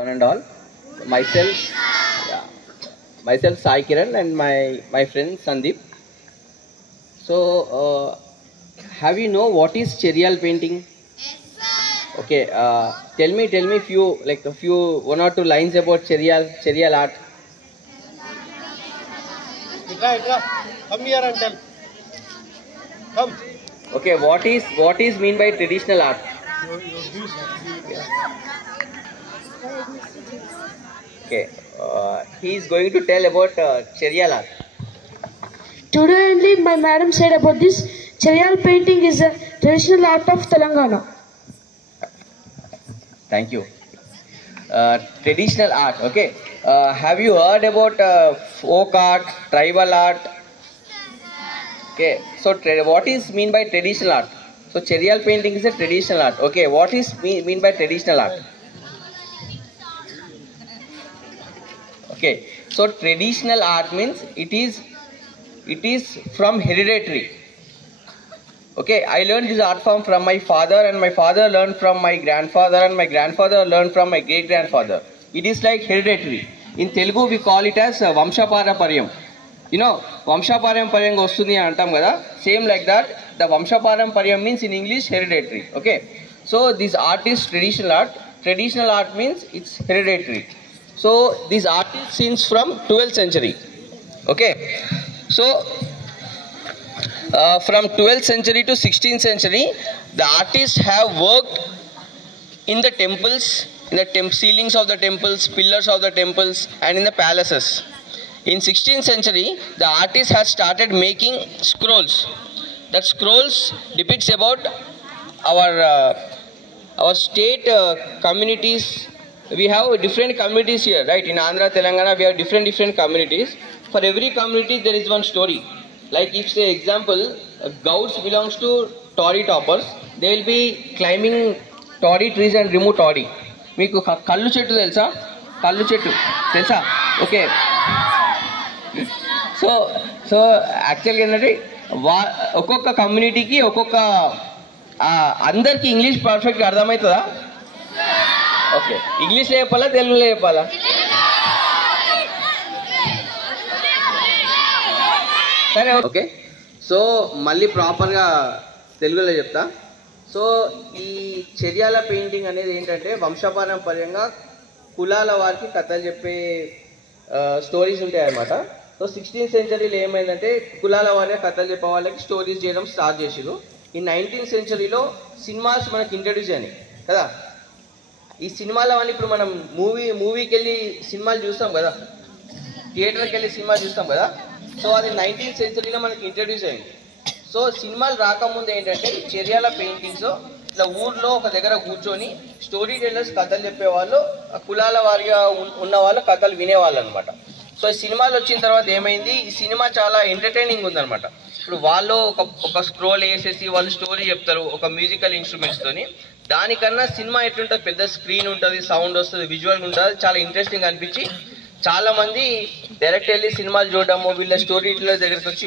One and all, myself, yeah, myself Sai Kiran and my friend Sandeep. So, have you know what is Cherial painting? Okay, tell me few one or two lines about Cherial art. Itra, come here and tell. Come. Okay, what is mean by traditional art? Okay, he is going to tell about Cherial art. Today only my madam said about this. Cherial painting is a traditional art of Telangana. Thank you. Traditional art. Okay. Have you heard about folk art, tribal art? Okay. So what is mean by traditional art? So Cherial painting is a traditional art. Okay. What is mean by traditional art? Okay. So traditional art means it is from hereditary. Okay, I learned this art form from my father, and my father learned from my grandfather, and my grandfather learned from my great grandfather. It is like hereditary. In Telugu we call it as Vamshaparamparayam. You know, Vamshaparamparayam gostundi antam kada. Same like that. The Vamshaparamparayam means in English hereditary. Okay, so this art is traditional art. Traditional art means it's hereditary. So this art is since from 12th century. Okay, so from 12th century to 16th century, the artists have worked in the temples, in the ceilings of the temples, pillars of the temples, and in the palaces. In 16th century, the artist has started making scrolls. That scrolls depicts about our state communities. We have different communities here, right? In Andhra, Telangana, we have different communities. For every community, there is one story. Like if say example, Gauds belongs to Tory toppers, they will be climbing Tory trees and remove Tory. మీకు కళ్ళు చెట్టు తెలుసా? కళ్ళు చెట్టు తెలుసా? Okay, so యాక్చువల్గా ఏంటంటే ఒక్కొక్క కమ్యూనిటీకి ఒక్కొక్క అందరికి ఇంగ్లీష్ పర్ఫెక్ట్గా అర్థమవుతుందా? ఓకే, ఇంగ్లీష్లో చెప్పాలా తెలుగులో చెప్పాలా? సరే, ఓకే. సో మళ్ళీ ప్రాపర్గా తెలుగులో చెప్తా. సో ఈ చెరియాల పెయింటింగ్ అనేది ఏంటంటే వంశపారంపర్యంగా కులాల వారికి కథలు చెప్పే స్టోరీస్ ఉంటాయి అన్నమాట. సో 16th సెంచరీలో ఏమైందంటే కులాల వారి కథలు చెప్పే వాళ్ళకి స్టోరీస్ చేయడం స్టార్ట్ చేసారు. ఈ 19th సెంచరీలో సినిమాస్ మనకి ఇంట్రడ్యూస్ అయినాయి కదా. ఈ సినిమాల వల్ల ఇప్పుడు మనం మూవీకి వెళ్ళి సినిమాలు చూస్తాం కదా, థియేటర్కి వెళ్ళి సినిమాలు చూస్తాం కదా. సో అది 19th సెంచరీలో మనకి ఇంట్రడ్యూస్ అయింది. సో సినిమాలు రాకముందు ఏంటంటే చెరియాల పెయింటింగ్స్ ఇట్లా ఊర్లో ఒక దగ్గర కూర్చొని స్టోరీ టెల్లర్స్ కథలు చెప్పేవాళ్ళు, కులాల వారిగా ఉన్న వాళ్ళు కథలు వినేవాళ్ళు అనమాట. సో ఈ సినిమాలు వచ్చిన తర్వాత ఏమైంది, ఈ సినిమా చాలా ఎంటర్టైనింగ్ ఉందన్నమాట. ఇప్పుడు వాళ్ళు ఒక స్క్రోల్ వేసేసి వాళ్ళు స్టోరీ చెప్తారు ఒక మ్యూజికల్ ఇన్స్ట్రుమెంట్స్తోని. దానికన్నా సినిమా ఎట్లుంటుంది, పెద్ద స్క్రీన్ ఉంటుంది, సౌండ్ వస్తుంది, విజువల్గా ఉంటుంది, చాలా ఇంట్రెస్టింగ్ అనిపించి చాలా మంది డైరెక్ట్ వెళ్ళి సినిమాలు చూడడము, వీళ్ళ స్టోరీ టెల్లర్ దగ్గరికి వచ్చి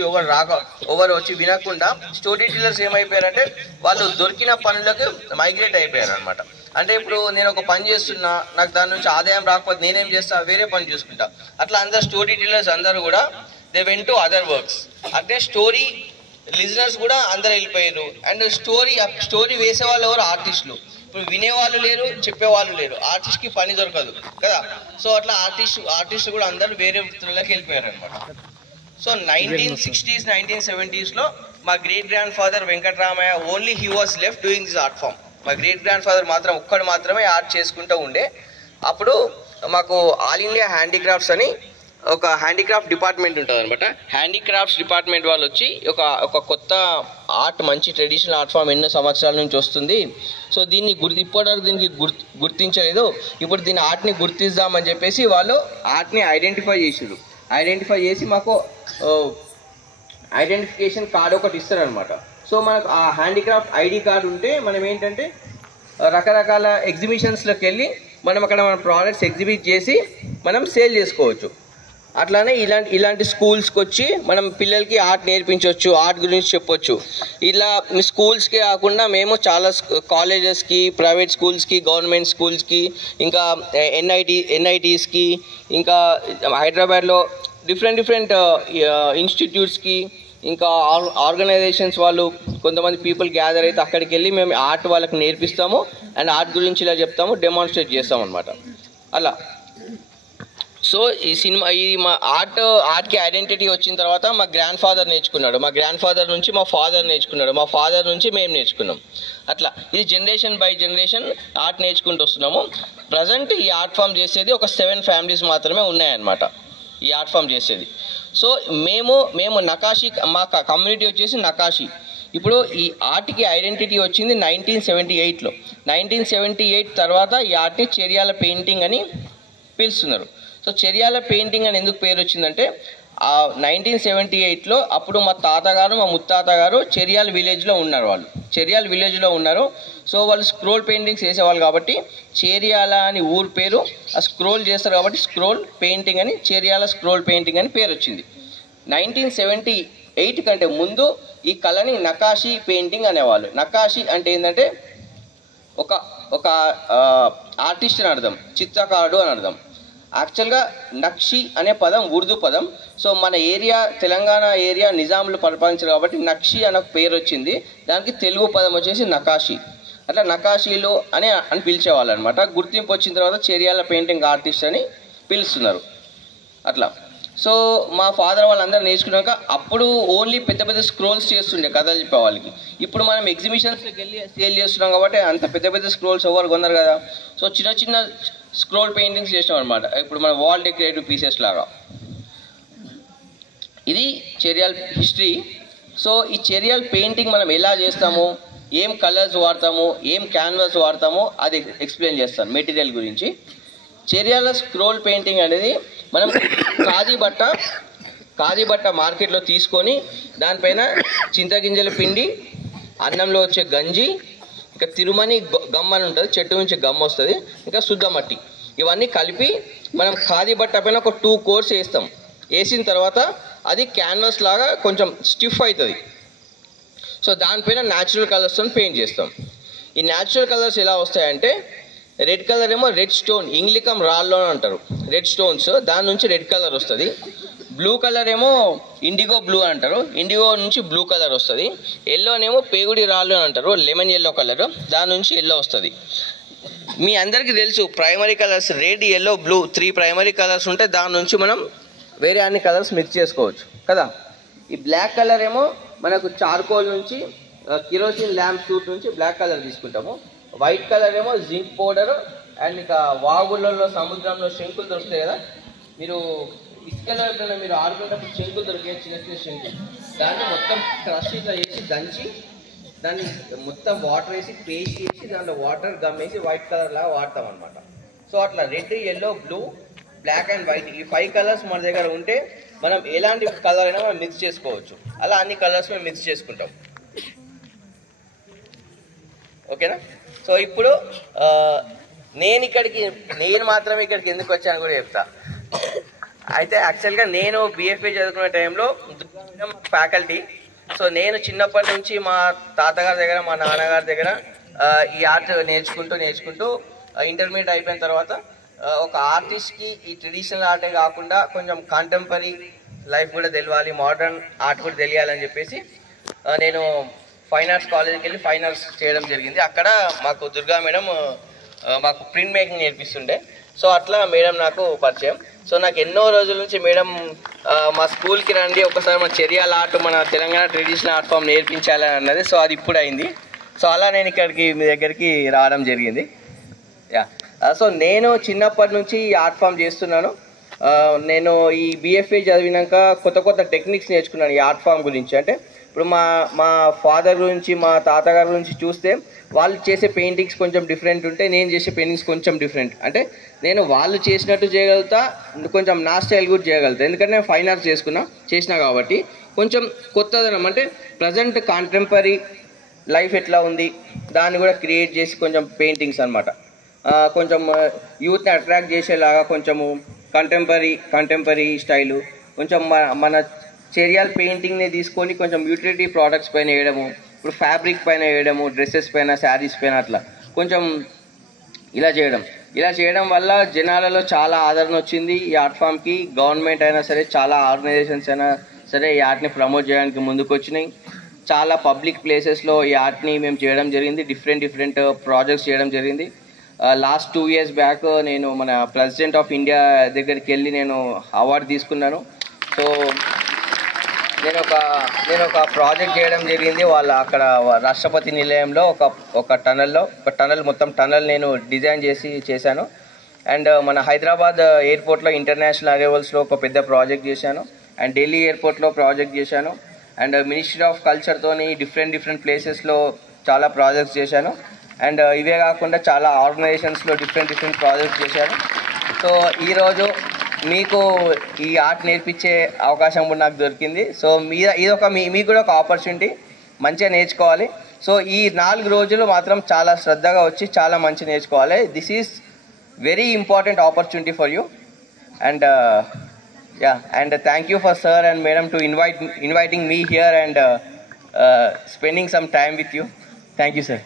ఎవరు వచ్చి వినకుండా స్టోరీ టెల్లర్స్ ఏమైపోయారంటే వాళ్ళు దొరికిన పనులకు మైగ్రేట్ అయిపోయారు అనమాట. అంటే ఇప్పుడు నేను ఒక పని చేస్తున్నా, నాకు దాని నుంచి ఆదాయం రాకపోతే నేనేం చేస్తా, వేరే పని చూసుకుంటా. అట్లా అందరు స్టోరీ టెల్లర్స్ అందరూ కూడా they went to other works. అంటే స్టోరీ లిజనర్స్ కూడా అందరు వెళ్ళిపోయారు. అండ్ స్టోరీ వేసే వాళ్ళు ఎవరు, ఆర్టిస్టులు. ఇప్పుడు వినేవాళ్ళు లేరు, చెప్పేవాళ్ళు లేరు, ఆర్టిస్ట్కి పని దొరకదు కదా. సో అట్లా ఆర్టిస్ట్ కూడా అందరూ వేరే వృత్తులకి వెళ్ళిపోయారు అనమాట. సో 1960s 1970sలో మా great grandfather Venkataramaiah only he was left doing this art form. మా గ్రేట్ గ్రాండ్ ఫాదర్ మాత్రమే ఆర్ట్ చేసుకుంటూ ఉండే. అప్పుడు మాకు ఆల్ ఇండియా హ్యాండీక్రాఫ్ట్స్ అని ఒక హ్యాండీక్రాఫ్ట్ డిపార్ట్మెంట్ ఉంటుంది అనమాట. హ్యాండీక్రాఫ్ట్స్ డిపార్ట్మెంట్ వాళ్ళు వచ్చి ఒక కొత్త ఆర్ట్, మంచి ట్రెడిషనల్ ఆర్ట్ ఫామ్ ఎన్నో సంవత్సరాల నుంచి వస్తుంది. సో ఇప్పటివరకు దీనికి గుర్తించలేదు, ఇప్పుడు దీని ఆర్ట్ని గుర్తిద్దామని చెప్పేసి వాళ్ళు ఆర్ట్ని ఐడెంటిఫై చేసి మాకు ఐడెంటిఫికేషన్ కార్డు ఒకటి ఇస్తారనమాట. సో మనకు ఆ హ్యాండీక్రాఫ్ట్ ఐడి కార్డు ఉంటే మనం ఏంటంటే రకరకాల ఎగ్జిబిషన్స్లోకి వెళ్ళి మనం అక్కడ మన ప్రోడక్ట్స్ ఎగ్జిబిట్ చేసి మనం సేల్ చేసుకోవచ్చు. అట్లానే ఇలాంటి స్కూల్స్కి వచ్చి మనం పిల్లలకి ఆర్ట్ నేర్పించవచ్చు, ఆర్ట్ గురించి చెప్పొచ్చు. ఇలా స్కూల్స్కి కాకుండా మేము చాలా కాలేజెస్కి, ప్రైవేట్ స్కూల్స్కి, గవర్నమెంట్ స్కూల్స్కి, ఇంకా ఎన్ఐటీస్కి, ఇంకా హైదరాబాద్లో డిఫరెంట్ ఇన్స్టిట్యూట్స్కి, ఇంకా ఆర్గనైజేషన్స్ వాళ్ళు కొంతమంది పీపుల్ గ్యాదర్ అయితే అక్కడికి వెళ్ళి మేము ఆర్ట్ వాళ్ళకి నేర్పిస్తాము అండ్ ఆర్ట్ గురించి ఇలా చెప్తాము, డెమాన్స్ట్రేట్ చేస్తాం అనమాట. అలా సో ఇది మా ఆర్ట్కి ఐడెంటిటీ వచ్చిన తర్వాత మా గ్రాండ్ ఫాదర్ నేర్చుకున్నాడు, మా గ్రాండ్ ఫాదర్ నుంచి మా ఫాదర్ నేర్చుకున్నాడు, మా ఫాదర్ నుంచి మేము నేర్చుకున్నాం. అట్లా ఇది జనరేషన్ బై జనరేషన్ ఆర్ట్ నేర్చుకుంటూ వస్తున్నాము. ప్రజెంట్ ఈ ఆర్ట్ ఫామ్ చేసేది ఒక 7 ఫ్యామిలీస్ మాత్రమే ఉన్నాయన్నమాట ఈ ఆర్ట్ ఫామ్ చేసేది. సో మేము నకాషి, మా కమ్యూనిటీ వచ్చేసి నకాషి. ఇప్పుడు ఈ ఆర్ట్కి ఐడెంటిటీ వచ్చింది 1978లో. 1978 తర్వాత ఈ ఆర్ట్ని చెరియాల పెయింటింగ్ అని పిలుస్తున్నారు. సో చెరియాల పెయింటింగ్ అని ఎందుకు పేరు వచ్చిందంటే 1978లో అప్పుడు మా తాతగారు, మా ముత్తాతగారు చెరియాల విలేజ్లో ఉన్నారు. చెరియాల విలేజ్లో ఉన్నారు. సో వాళ్ళు స్క్రోల్ పెయింటింగ్స్ వేసేవాళ్ళు కాబట్టి చెరియాల అని ఊరు పేరు, ఆ స్క్రోల్ చేస్తారు కాబట్టి స్క్రోల్ పెయింటింగ్ అని, చెరియాల స్క్రోల్ పెయింటింగ్ అని పేరు వచ్చింది. 1978 కంటే ముందు ఈ కళని నకాషి పెయింటింగ్ అనేవాళ్ళు. నకాషి అంటే ఏంటంటే ఒక ఆర్టిస్ట్ అని అర్థం, చిత్రకారుడు అని అర్థం. యాక్చువల్గా నక్షి అనే పదం ఉర్దూ పదం. సో మన ఏరియా, తెలంగాణ ఏరియా నిజాంలు పరిపాలించారు కాబట్టి నక్షి అనే పేరు వచ్చింది. దానికి తెలుగు పదం వచ్చేసి నకాషి. అట్లా నకాషీలు అని పిలిచేవాళ్ళు అనమాట. గుర్తింపు వచ్చిన తర్వాత చెరియాల పెయింటింగ్ ఆర్టిస్ట్ అని పిలుస్తున్నారు అట్లా. సో మా ఫాదర్ వాళ్ళందరూ నేర్చుకున్నాక అప్పుడు ఓన్లీ పెద్ద స్క్రోల్స్ చేస్తుండే కథలు చెప్పే వాళ్ళకి. ఇప్పుడు మనం ఎగ్జిబిషన్స్కి వెళ్ళి సేల్ చేస్తున్నాం కాబట్టి అంత పెద్ద స్క్రోల్స్ ఎవరు కొన్నారు కదా. సో చిన్న స్క్రోల్ పెయింటింగ్స్ చేసినాం అనమాట. ఇప్పుడు మన వాల్ డెకరేటివ్ పీసెస్ లాగా. ఇది చెరియాల్ హిస్టరీ. సో ఈ చెరియాల్ పెయింటింగ్ మనం ఎలా చేస్తాము, ఏం కలర్స్ వాడతాము, ఏం క్యాన్వాస్ వాడతాము అది ఎక్స్ప్లెయిన్ చేస్తాను మెటీరియల్ గురించి. చెరియాల స్క్రోల్ పెయింటింగ్ అనేది మనం ఖాదీ బట్ట మార్కెట్లో తీసుకొని దానిపైన చింతగింజల పిండి, అన్నంలో వచ్చే గంజి, ఇంకా తిరుమని గమ్ అని ఉంటుంది, చెట్టు నుంచి గమ్ వస్తుంది, ఇంకా శుద్ధ మట్టి, ఇవన్నీ కలిపి మనం ఖాదీ బట్ట పైన ఒక 2 కోర్స్ వేస్తాం. వేసిన తర్వాత అది క్యాన్వాస్ లాగా కొంచెం స్టిఫ్ అవుతుంది. సో దానిపైన న్యాచురల్ కలర్స్తో పెయింట్ చేస్తాం. ఈ న్యాచురల్ కలర్స్ ఎలా వస్తాయంటే రెడ్ కలర్ ఏమో రెడ్ స్టోన్, ఇంగ్లికం రాళ్ళు అని అంటారు, రెడ్ స్టోన్స్, దాని నుంచి రెడ్ కలర్ వస్తుంది. బ్లూ కలర్ ఏమో ఇండిగో బ్లూ అంటారు, ఇండిగో నుంచి బ్లూ కలర్ వస్తుంది. ఎల్లోనేమో పేగుడి రాళ్ళు అని అంటారు, లెమన్ ఎల్లో కలర్, దాని నుంచి ఎల్లో వస్తుంది. మీ అందరికీ తెలుసు primary colours red, yellow, blue 3 primary colours ఉంటే దాని నుంచి మనం వేరే అన్ని కలర్స్ మిక్స్ చేసుకోవచ్చు కదా. ఈ బ్లాక్ కలర్ ఏమో మనకు చార్కోల్ నుంచి, కిరోసిన్ ల్యాంప్ షూట్ నుంచి బ్లాక్ కలర్ తీసుకుంటాము. వైట్ కలర్ ఏమో జింక్ పౌడర్ అండ్ ఇంకా వాగులలో, సముద్రంలో శంకులు దొరుకుతాయి కదా, మీరు ఇసుకలో ఎప్పుడైనా మీరు ఆడుకున్నప్పుడు శంకులు దొరికే చిన్న శంకులు, దాన్ని మొత్తం క్రష్ ఇట్లా చేసి దంచి దాన్ని మొత్తం వాటర్ వేసి పేస్ట్ చేసి దాంట్లో వాటర్ గమ్ వేసి వైట్ కలర్ లాగా వాడతాం అనమాట. సో అట్లా red, yellow, blue, black and white ఈ 5 కలర్స్ మన దగ్గర ఉంటే మనం ఎలాంటి కలర్ అయినా మనం మిక్స్ చేసుకోవచ్చు. అలా అన్ని కలర్స్ మేము మిక్స్ చేసుకుంటాం. ఓకేనా. సో ఇప్పుడు నేను మాత్రమే ఇక్కడికి ఎందుకు వచ్చాను కూడా చెప్తా. అయితే యాక్చువల్గా నేను బిఎఫ్ఏ చదువుకునే టైంలో ఫ్యాకల్టీ. సో నేను చిన్నప్పటి నుంచి మా తాతగారి దగ్గర, మా నాన్నగారి దగ్గర ఈ ఆర్ట్ నేర్చుకుంటూ ఇంటర్మీడియట్ అయిపోయిన తర్వాత ఒక ఆర్టిస్ట్కి ఈ ట్రెడిషనల్ ఆర్టే కాకుండా కొంచెం కాంటెంపరీ లైఫ్ కూడా తెలియాలి, మోడర్న్ ఆర్ట్ కూడా తెలియాలని చెప్పేసి నేను ఫైన్ ఆర్ట్స్ కాలేజ్కి వెళ్ళి ఫైన్ ఆర్ట్స్ చేయడం జరిగింది. అక్కడ మాకు దుర్గా మేడం మాకు ప్రింట్ మేకింగ్ నేర్పిస్తుండే. సో అట్లా మేడం నాకు పరిచయం. సో నాకు ఎన్నో రోజుల నుంచి మేడం మా స్కూల్కి రండి, ఒకసారి మన చెరియాల ఆర్ట్, మన తెలంగాణ ట్రెడిషనల్ ఆర్ట్ ఫామ్ నేర్పించాలని అన్నది. సో అది ఇప్పుడు అయింది. సో అలా నేను ఇక్కడికి మీ దగ్గరికి రావడం జరిగింది. యా. సో నేను చిన్నప్పటి నుంచి ఈ ఆర్ట్ ఫామ్ చేస్తున్నాను. నేను ఈ బిఎఫ్ఏ చదివినాక కొత్త టెక్నిక్స్ నేర్చుకున్నాను ఈ ఆర్ట్ ఫామ్ గురించి. అంటే ఇప్పుడు మా ఫాదర్ గురించి, మా తాతగారి గురించి చూస్తే వాళ్ళు చేసే పెయింటింగ్స్ కొంచెం డిఫరెంట్ ఉంటే నేను చేసే పెయింటింగ్స్ కొంచెం డిఫరెంట్. అంటే నేను వాళ్ళు చేసినట్టు చేయగలుగుతా, కొంచెం నా స్టైల్ కూడా చేయగలుగుతా. ఎందుకంటే నేను ఫైన్ ఆర్ట్స్ చేసినా కాబట్టి కొంచెం కొత్తదనం, అంటే ప్రజెంట్ కాంటెంపరీ లైఫ్ ఎట్లా ఉంది దాన్ని కూడా క్రియేట్ చేసి కొంచెం పెయింటింగ్స్ అనమాట. కొంచెం యూత్ని అట్రాక్ట్ చేసేలాగా కొంచెము కంటెంపరీ స్టైలు, కొంచెం మన చెరియాల్ పెయింటింగ్ని తీసుకొని కొంచెం యూటిలిటీ ప్రోడక్ట్స్ పైన వేయడము, ఇప్పుడు ఫ్యాబ్రిక్ పైన వేయడము, డ్రెస్సెస్ పైన, శారీస్ పైన, అట్లా కొంచెం ఇలా చేయడం వల్ల జనాలలో చాలా ఆదరణ వచ్చింది ఈ ఆర్ట్ ఫామ్కి. గవర్నమెంట్ అయినా సరే, చాలా ఆర్గనైజేషన్స్ అయినా సరే ఈ ఆర్ట్ని ప్రమోట్ చేయడానికి ముందుకు వచ్చినాయి. చాలా పబ్లిక్ ప్లేసెస్లో ఈ ఆర్ట్ని మేము చేయడం జరిగింది, డిఫరెంట్ ప్రాజెక్ట్స్ చేయడం జరిగింది. లాస్ట్ 2 years బ్యాక్ నేను మన ప్రెసిడెంట్ ఆఫ్ ఇండియా దగ్గరికి వెళ్ళి నేను అవార్డు తీసుకున్నాను. సో నేను ఒక ప్రాజెక్ట్ చేయడం జరిగింది. అక్కడ రాష్ట్రపతి నిలయంలో ఒక టనల్ మొత్తం నేను డిజైన్ చేశాను. అండ్ మన హైదరాబాద్ ఎయిర్పోర్ట్లో ఇంటర్నేషనల్ అరైవల్స్లో ఒక పెద్ద ప్రాజెక్ట్ చేశాను. అండ్ ఢిల్లీ ఎయిర్పోర్ట్లో ప్రాజెక్ట్ చేశాను. అండ్ మినిస్ట్రీ ఆఫ్ కల్చర్తోని డిఫరెంట్ ప్లేసెస్లో చాలా ప్రాజెక్ట్స్ చేశాను. అండ్ ఇవే కాకుండా చాలా ఆర్గనైజేషన్స్లో డిఫరెంట్ ప్రాజెక్ట్స్ చేశాను. సో ఈరోజు మీకు ఈ ఆర్ట్ నేర్పించే అవకాశం కూడా నాకు దొరికింది. సో మీకు కూడా ఒక ఆపర్చునిటీ, మంచిగా నేర్చుకోవాలి. సో ఈ 4 రోజులు మాత్రం చాలా శ్రద్ధగా వచ్చి చాలా మంచి నేర్చుకోవాలి. This is very important opportunity for you. And and thank you for sir and madam to inviting me here and spending some time with you. Thank you, sir.